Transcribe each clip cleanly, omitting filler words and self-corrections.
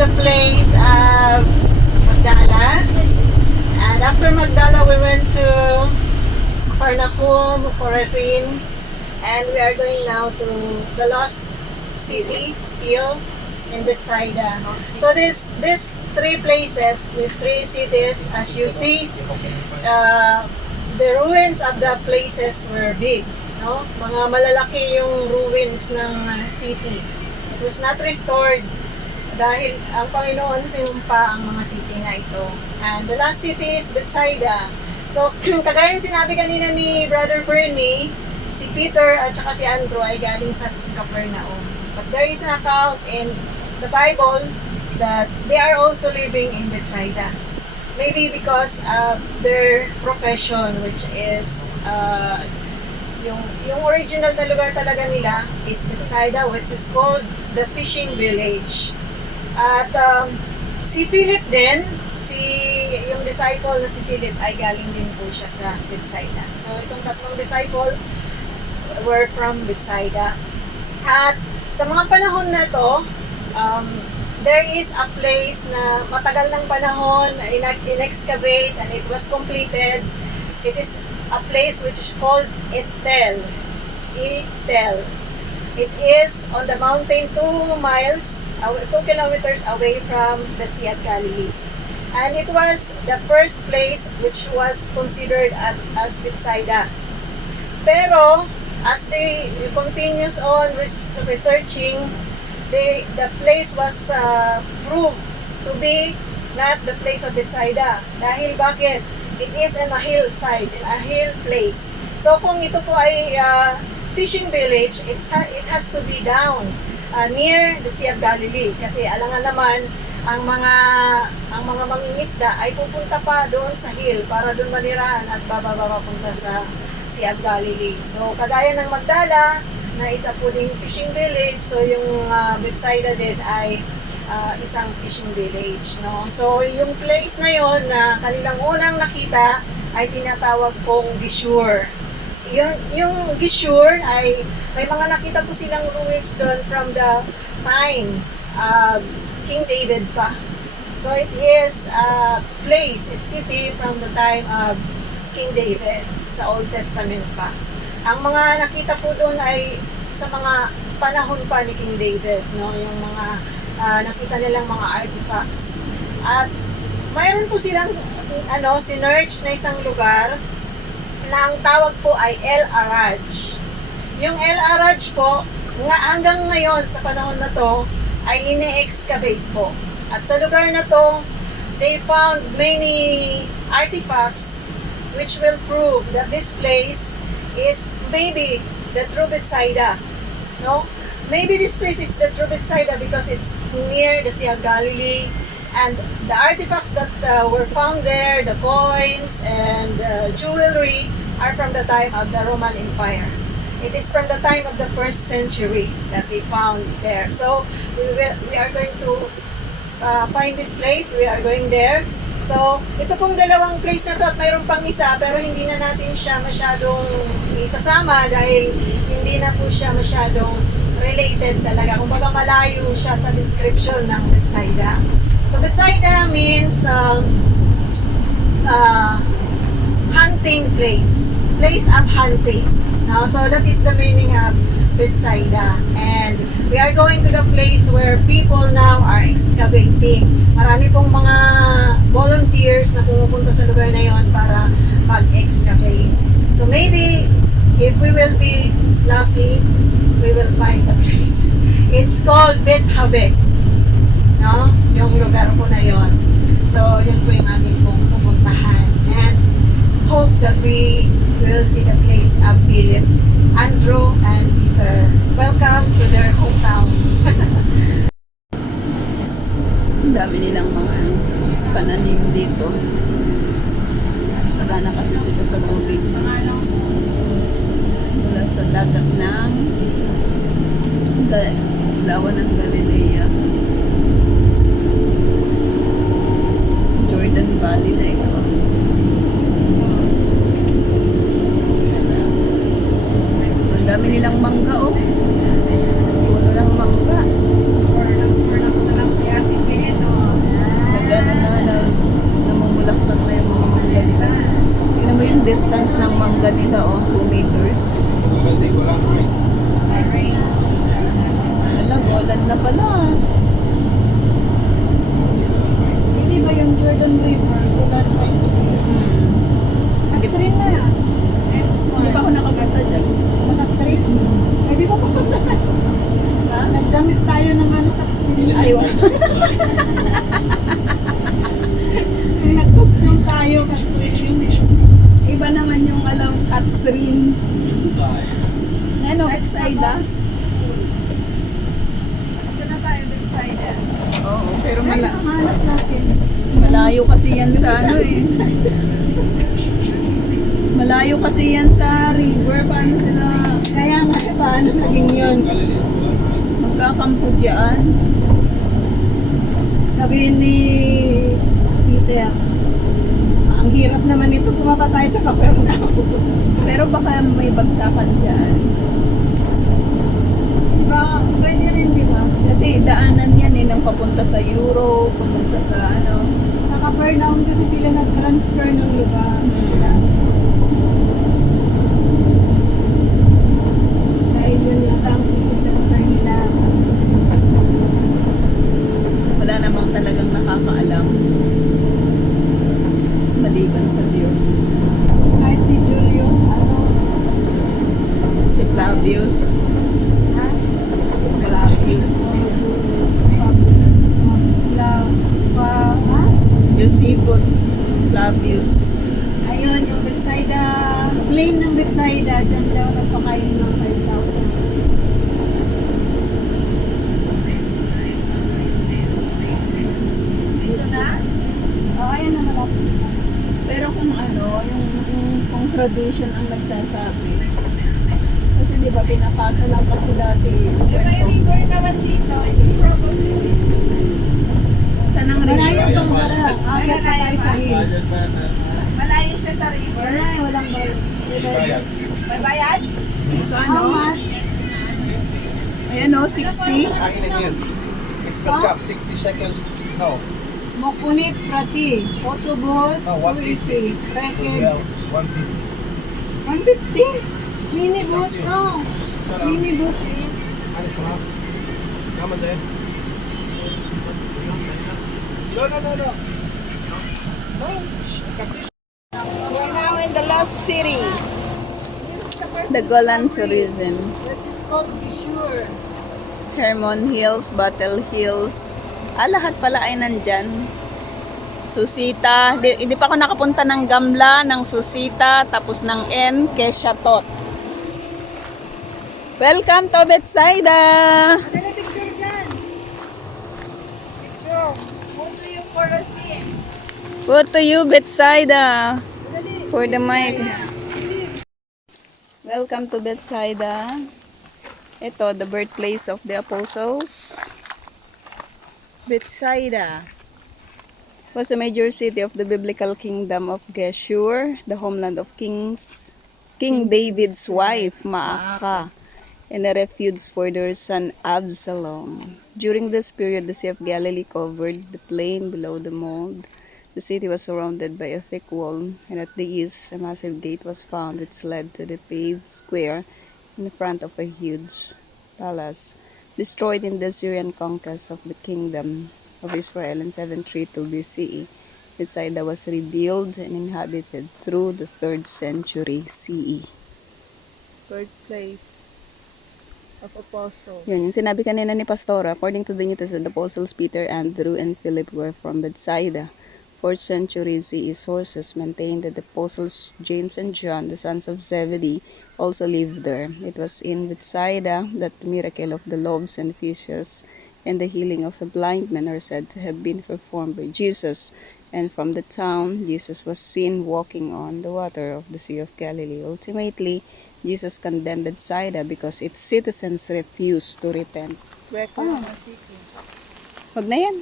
the place of Magdala. And after Magdala, we went to Farnacum, Corazin, and we are going now to the Lost City, still in Bethsaida. So these three places, these three cities, as you see, the ruins of the places were big. No? Mga malalaki yung ruins ng city. It was not restored dahil ang Panginoon sinumpa ang mga city na ito. And the last city is Bethsaida. So, kagaya ng sinabi kanina ni Brother Bernie, si Peter at saka si Andrew ay galing sa Capernaum. But there is an account in the Bible that they are also living in Bethsaida. Maybe because of their profession, which is yung original na lugar talaga nila is Bethsaida, which is called the fishing village. At si Philip din, yung disciple na si Philip ay galing din po siya sa Bethsaida. So itong tatlong disciple were from Bethsaida. At sa mga panahon na to, there is a place na matagal ng panahon na in-excavate and it was completed. It is a place which is called Ethel. Ethel. It is on the mountain 2 kilometers away from the Sea of Galilee. And it was the first place which was considered as Bethsaida. Pero, as they continues on researching, the place was proved to be not the place of Bethsaida. Dahil bakit? It is in a hillside, in a hill place. So kung ito po ay fishing village, it has to be down near the Sea of Galilee. Kasi alangan naman, ang mga mangingisda ay pupunta pa doon sa hill para doon manirahan at bababa papunta sa Sea of Galilee. So kagaya ng Magdala, na isa po ding fishing village, so yung Bethsaida din ay isang fishing village, no? So yung place na yon na kanilang unang nakita ay tinatawag pong Gishur. Yung Gishur ay may mga nakita po silang ruins doon from the time King David pa. So it is a place, a city from the time of King David sa Old Testament pa. Ang mga nakita po doon ay sa mga panahon pa ni King David, no? Yung mga nakita nilang mga artifacts. At mayroon po silang sinerch na isang lugar na ang tawag po ay El Araj. Yung El Araj po, hanggang ngayon sa panahon na to, ay ine-excavate po. At sa lugar na to, they found many artifacts which will prove that this place is maybe the true Bethsaida. No? Maybe this place is the true Bethsaida because it's near the Sea of Galilee, and the artifacts that were found there, the coins and jewelry, are from the time of the Roman Empire. It is from the time of the 1st century that they found there. So we are going to find this place. We are going there. So ito pong dalawang place na to, at mayroon pang isa, pero hindi na natin siya masyadong isasama dahil hindi na po siya masyadong related talaga. Kumbaga malayo siya sa description ng Bethsaida. So Bethsaida means hunting place. Place of hunting. Now, so that is the meaning of Bethsaida. And we are going to the place where people now are excavating. Marami pong mga volunteers na pumupunta sa lugar na yon para mag-excavate. So maybe if we will be lucky, we will find a place. It's called Bet Habek. No? Yung lugar po na yon. So, yun po yung ating pong pupuntahan. And hope that we will see the place of Philip, Andrew, and Peter. Welcome to their hometown. Ang dami nilang mga pananim dito. Taga na kasi sila sa tubig. Mula sa dagat ng Lawa ng Galilea. Jordan Valley na ito. Ang dami nilang mangga, oh. Walang mangga. For na lang si Ate Pet. pala. Hindi ba yung Jordan River? Wala siya. Hmm. Taxrin na. Hindi pa ako nakapunta dyan. Sa Taxrin? Pwede ba papunta tayo? Ha? Nagdamit tayo ng ano Taxrin. Ayaw. Nag-costume tayo Taxrin. Iba naman yung alam, Catherine. Ano, Betsaida? Ito na tayo Betsaida. Oo, pero Hanap natin. malayo kasi yan sa ano eh. Malayo kasi yan sa river. Paano sila Kaya nga, paano naging yun? magkakampo dyan? Sabihin ni Peter, ang hirap naman ito, bumaba tayo sa Capernaum. Pero baka may bagsakan dyan. Diba, pwede rin, di ba? Kasi daanan yan eh, nang papunta sa Europe, papunta sa ano. Sa Capernaum kasi sila nag-transfer ng lugar. Hmm. Dahil yun yata ang city center nila. Wala namang talagang nakakaalam. Maliban sa Diyos. Kahit si Julius, ano, Si Flavius. ha? Flavius. Ha? Josephus Flavius. Ayun, yung Betsaida, plain ng Betsaida, dyan daw nagpakain ng 5,000. Dito na? Oo, ayan na malapit na. Pero kung ano, kung tradition ang nagsasabi. Kasi di ba pinapasa lang kasi dati. May river naman dito. Probably. Saan ang Malayo river? pang wala. Akit na tayo sa hill. Malayo siya sa river. Wala, walang bayo. May bayad? How Ano? much? Ayan o, 60. Akin na yun. Extra cup, 60 shekels. No. Mokunit prati. Autobus, No, 250. Record, Yeah, 150. 150. Minibus, no. Minibus is... Ano siya ha? Come on then. No, no, no, no. No. We're now in the lost city. The Golan Tourism. Which is called Gishur. Hermon Hills, Battle Hills. Lahat pala ay nandyan. Susita. Hindi pa ako nakapunta ng Gamla, ng Susita, tapos ng N, Keshatot. Welcome to Betsaida! Dali picture dyan. Picture. What do you for a scene? Go to you, Betsaida. Dali. For the mic. Welcome to Betsaida. Ito, the birthplace of the apostles. Betsaida was a major city of the biblical kingdom of Geshur, the homeland of King David's wife, Maacah, and a refuge for their son Absalom. During this period, the Sea of Galilee covered the plain below the mound. The city was surrounded by a thick wall, and at the east, a massive gate was found which led to the paved square in front of a huge palace. Destroyed in the Syrian conquest of the kingdom of Israel in 732 BCE, Bethsaida was rebuilt and inhabited through the 3rd century CE. Birthplace of apostles. Yun, yung sinabi kanina ni Pastora, according to the New Testament, the apostles Peter, Andrew, and Philip were from Bethsaida. 4th century CE sources maintain that the apostles James and John, the sons of Zebedee, also lived there. It was in Bethsaida that the miracle of the loaves and fishes and the healing of a blind man are said to have been performed by Jesus. And from the town, Jesus was seen walking on the water of the Sea of Galilee. Ultimately, Jesus condemned Bethsaida because its citizens refused to repent. Record na city. Wag na yan.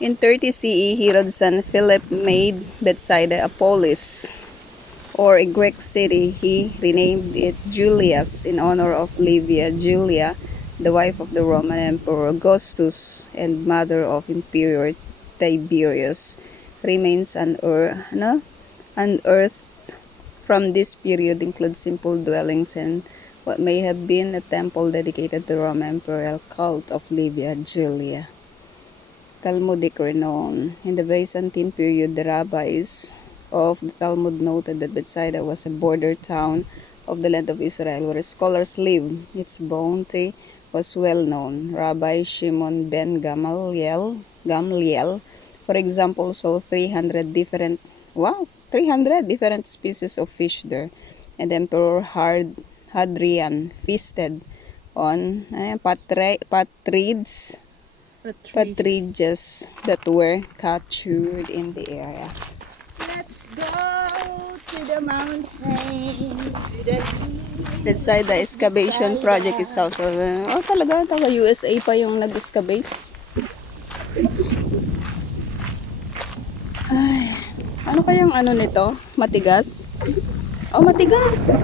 In 30 CE, Herod's son Philip made Bethsaida a polis, or a Greek city. He renamed it Julias in honor of Livia Julia, the wife of the Roman Emperor Augustus and mother of Emperor Tiberius. Remains unearthed from this period include simple dwellings and what may have been a temple dedicated to the Roman imperial cult of Livia Julia. Talmudic renown. In the Byzantine period, the rabbis of the Talmud noted that Bethsaida was a border town of the land of Israel where scholars lived. Its bounty was well known. Rabbi Shimon ben Gamliel, for example, saw 300 different species of fish there. And Emperor Hadrian feasted on partridges that were captured in the area. Let's go to the mountains, to the Inside the excavation project is also, talaga, taga USA pa yung nag-excavate. Ay, ano kayang ano nito? Matigas? Oh, matigas!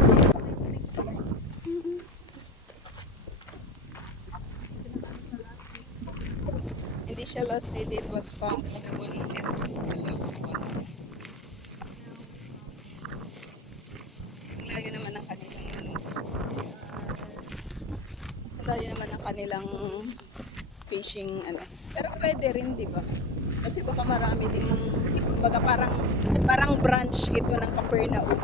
Hindi siya lost city, it was found. Talaga one is the lost one. Layo naman ang kanilang layo naman ang kanilang fishing pero pwede rin, di ba? Kasi baka marami din baga parang branch ito ng Capernaum.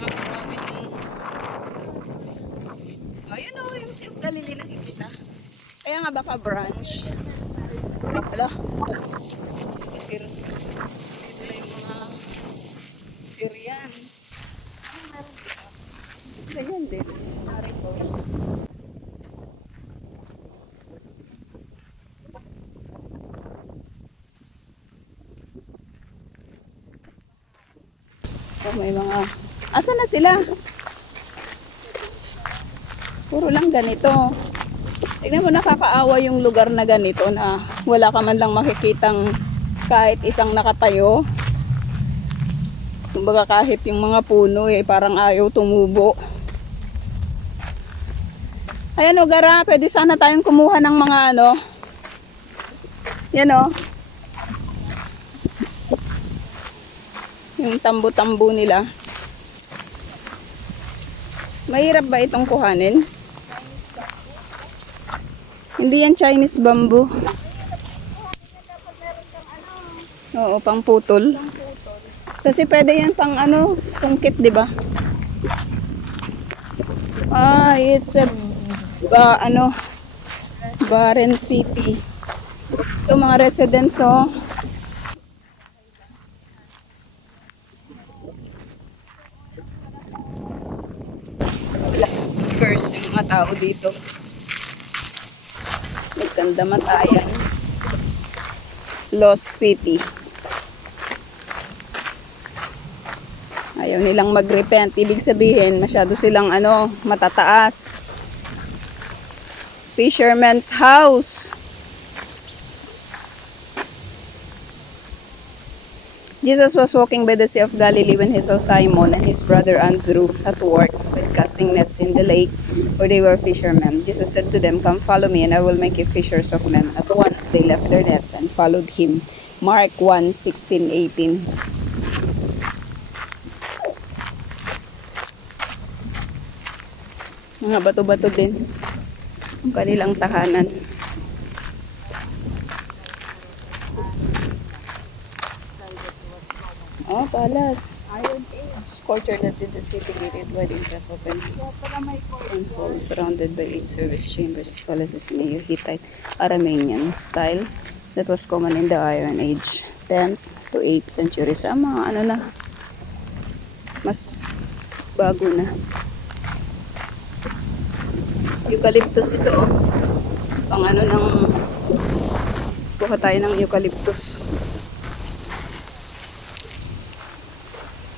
Maraming ayun o, yung Sea of Galilee nakikita. Kaya nga baka branch. Wala, kasi dito na yung mga Syrian. Ano meron dito? Ganyan din. Maricos. Oh, may mga... Asa na sila? Puro lang ganito. Tignan mo, nakakaawa yung lugar na ganito na wala ka man lang makikitang kahit isang nakatayo. Kumbaga kahit yung mga puno parang ayaw tumubo. Ayan o, Gara, pwede sana tayong kumuha ng mga yan o. Yung tambo-tambo nila. Mahirap ba itong kuhanin? Hindi yan Chinese bamboo. Oo, pang putol. Kasi pwede yan pang sungkit, di ba? It's a Barren City. Ito mga residents, oh. Curse yung mga tao dito. Nagkandamatayan. Lost City. Ayaw nilang mag-repent. Ibig sabihin, masyado silang matataas. Fisherman's house. Jesus was walking by the Sea of Galilee when he saw Simon and his brother Andrew at work with casting nets in the lake where they were fishermen. Jesus said to them, "Come follow me and I will make you fishers of men." At once they left their nets and followed him. Mark 1:16-18. Mga bato-bato din ang kanilang tahanan. Oh, palace. Iron Age. Courtyard that did the city gated wide entrance open. And hall is surrounded by 8 service chambers. The palace is Neo-Hittite Aramean style that was common in the Iron Age, 10th to 8th centuries. Mga mas bago na. Eucalyptus ito. Pang kuha tayo ng eucalyptus.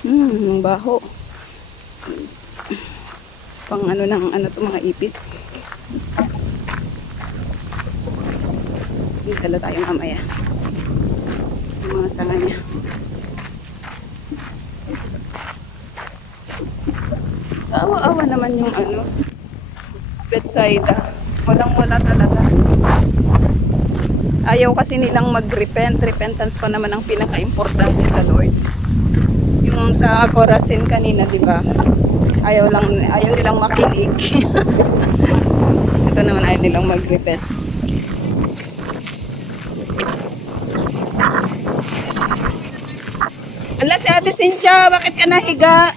Ang baho. Pang mga ipis. Dala tayo mamaya. Yung mga sanga niya. Awa-awa naman yung Bethsaida. Walang-wala talaga. Ayaw kasi nilang mag-repent. Repentance pa naman ang pinaka-importante sa Lord. Yung Yung sa Corazin kanina, di ba? Ayaw nilang makinig. Ito naman ayaw nilang mag-repent. Ala, si Ate Cynthia, bakit ka nahiga?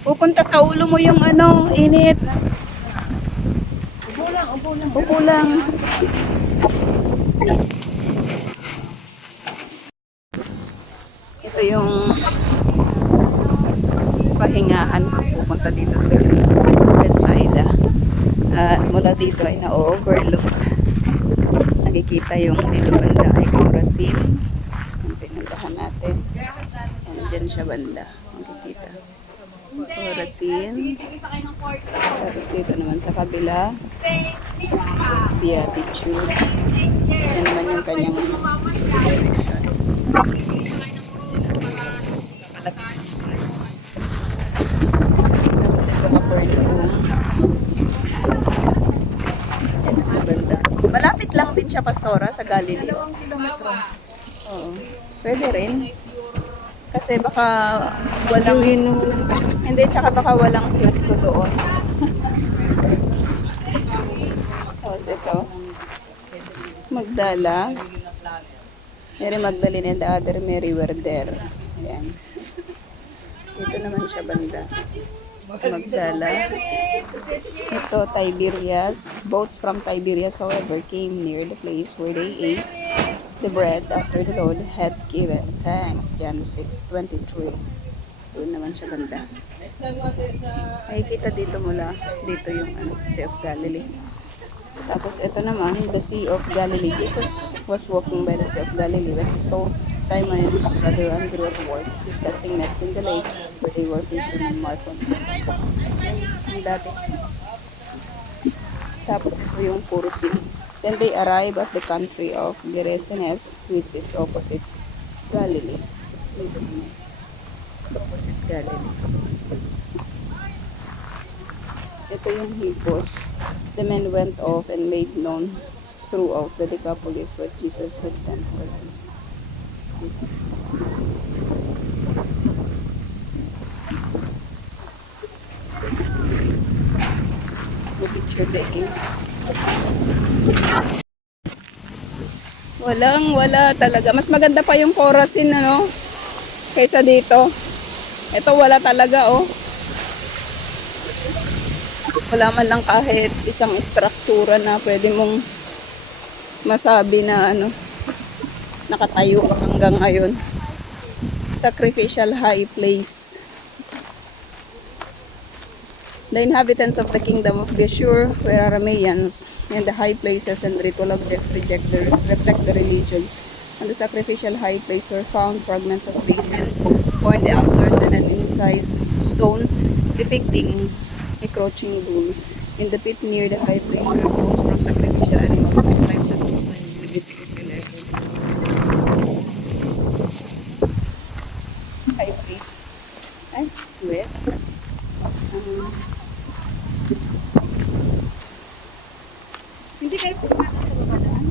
Pupunta sa ulo mo yung ano, init. Upo lang. Ito yung pahingahan pag pupunta dito sa Bethsaida. At mula dito ay na-overlook. Nakikita yung dito banda ay Corazin. Ang pinuntahan natin. Diyan siya banda. Makikita. Corazin. Tapos dito naman sa kabila. Beatitude. Yan naman yung kanyang direction. Tapos ito Capernaum. Yan ang maganda. Malapit lang din siya, Pastora, sa Galilee. Oo. Pwede rin. Kasi baka walang... Hindi, tsaka baka walang pwesto doon. Tapos ito. Magdala. Mary Magdalene and the other Mary were there. Ayan. Dito naman siya banda. Magdala. Ito, Tiberias. Boats from Tiberias, however, came near the place where they ate the bread after the Lord had given thanks. John 6:23. Doon naman siya banda. Nakikita dito mula. Dito yung Sea of Galilee. Tapos ito naman, the Sea of Galilee. Jesus was walking by the Sea of Galilee when he saw Simon and his brother Andrew at work, casting nets in the lake where they were fishing in Mark 1:16. Ang dati. Tapos ito yung Pursi. Then they arrived at the country of Gerasenes, which is opposite Galilee. Opposite Galilee. Ito yung Hippos. The men went off and made known throughout the Decapolis what Jesus had done for them. The picture taking. Wala talaga. Mas maganda pa yung Corazin, ano, kaysa dito. Ito wala talaga, oh. Wala man lang kahit isang struktura na pwede mong masabi na ano, nakatayo hanggang ngayon. Sacrificial high place. The inhabitants of the kingdom of Geshur were Arameans, and the high places and ritual objects reflect the religion. On the sacrificial high place were found fragments of basins, on the altars, and an incised stone depicting a crouching bull. In the pit near the high place were bones from sacrificial animals like that in Leviticus 11. High place. Ay, wet. Hindi kayo pumunta doon sa babadaan?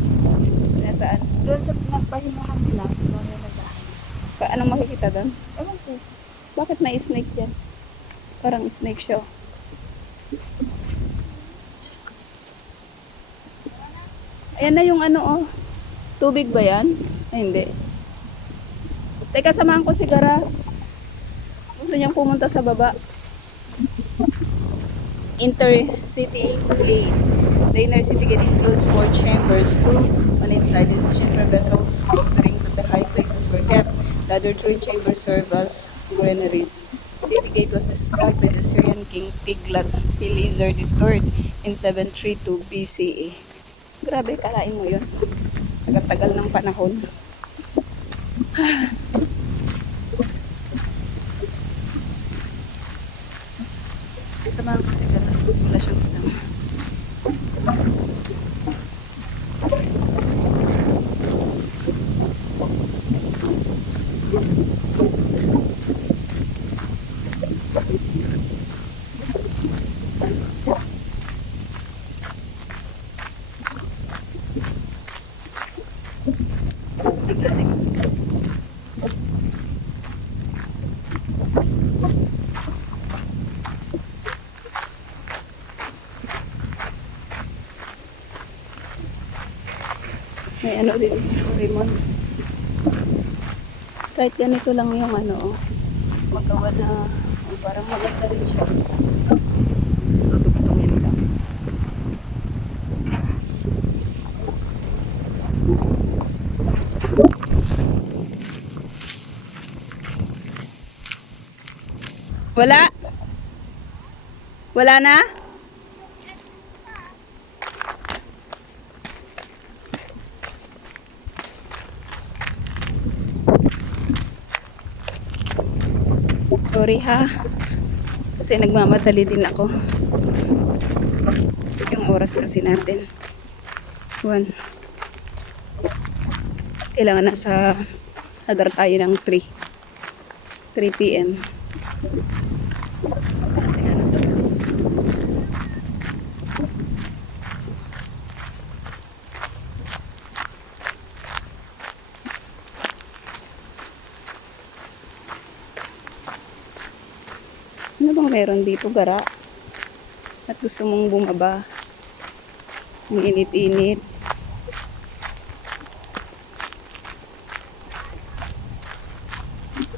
Nasaan? Doon sa nagpahimahan nila sa mga nagaan. Anong makikita doon? Ewan ko. Bakit may snake yan? Parang snake show. Ayan na yung ano, oh. Tubig ba yan? Ay, hindi. Teka, samahan ko si Gara. Gusto niyang pumunta sa baba. Intercity Gate. The inner city gate includes 4 chambers. 2 on each side is chamber vessels. Both the rings of the high places were kept. The other 3 chambers serve as granaries. City gate was destroyed by the Syrian king Tiglath-Pileser III in 732 BCE. Grabe, kalain mo yun. Tagal-tagal ng panahon. Samahan ko si Gara. Kasi wala siyang kasama. May ano rin, Doraemon. Kahit ganito lang yung ano, magawa na parang maganda rin siya. Tutugtungin lang. Wala? Wala na? Sorry ha. Kasi nagmamadali din ako. Yung oras kasi natin. 1. Kailangan nasa hadar tayo ng 3 p.m. Kasi ano to? Ano bang meron dito, gara? At gusto mong bumaba? Ang init-init.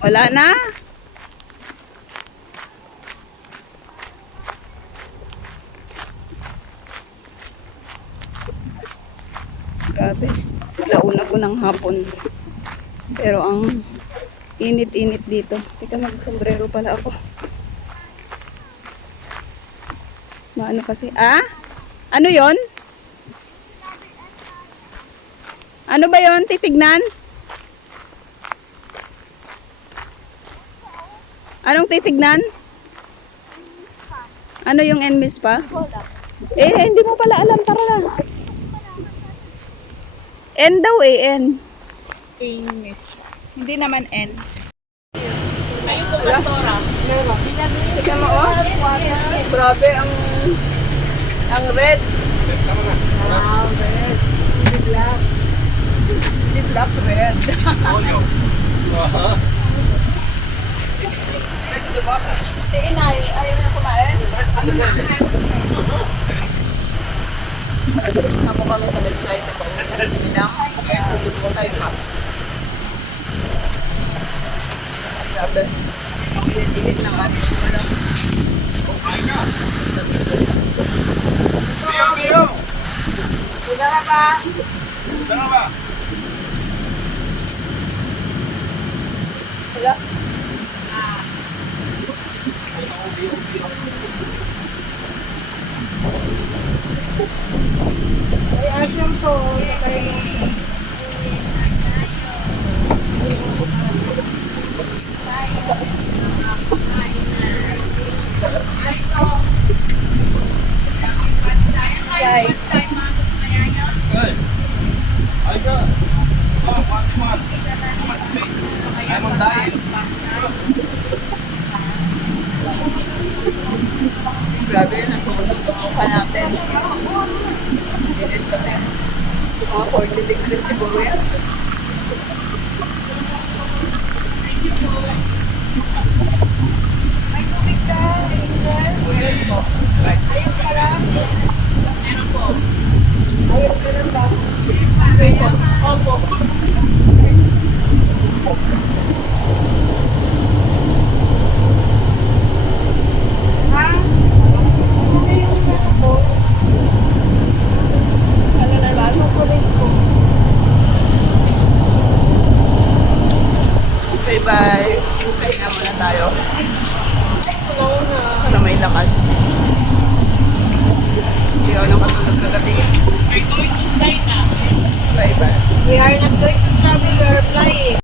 Wala na? Grabe. Launa po ng hapon. Pero ang init-init dito. Teka, mag-sombrero pala ako. Maano kasi? Ah? Ano yon? Ano ba yon? Titignan? Anong titignan? Ano yung NMIS pa? Eh, hindi mo pala alam. Tara na. N daw eh, N. Hindi naman N. Tika mo, oh. Grabe, ang red. Wow, red. Hindi black. Hindi black, red. Inay, ayaw na kumain. Ako kami sa website sa Pinang. Grabe. Init-init ng atis mo lang. Mio! Udara pa. Tara ba? Wala. Ay, asyam po. Yay. Good. I got. Oh, what? I'm on diet. Grabe, nasusunod ang mukha natin. Init kasi. Mga 40 degrees siguro yan. May tubig ka, Angel. Ayos ka lang. Ayos ka lang ba? Opo. Ha? Saan yung ano ko? Ano na ba? Chocolate ko. Okay, bye. Pahinga muna tayo. Slow na. Para may lakas. Hindi ako nakatulog kagabi. Bye-bye. We are not going to travel, we are flying.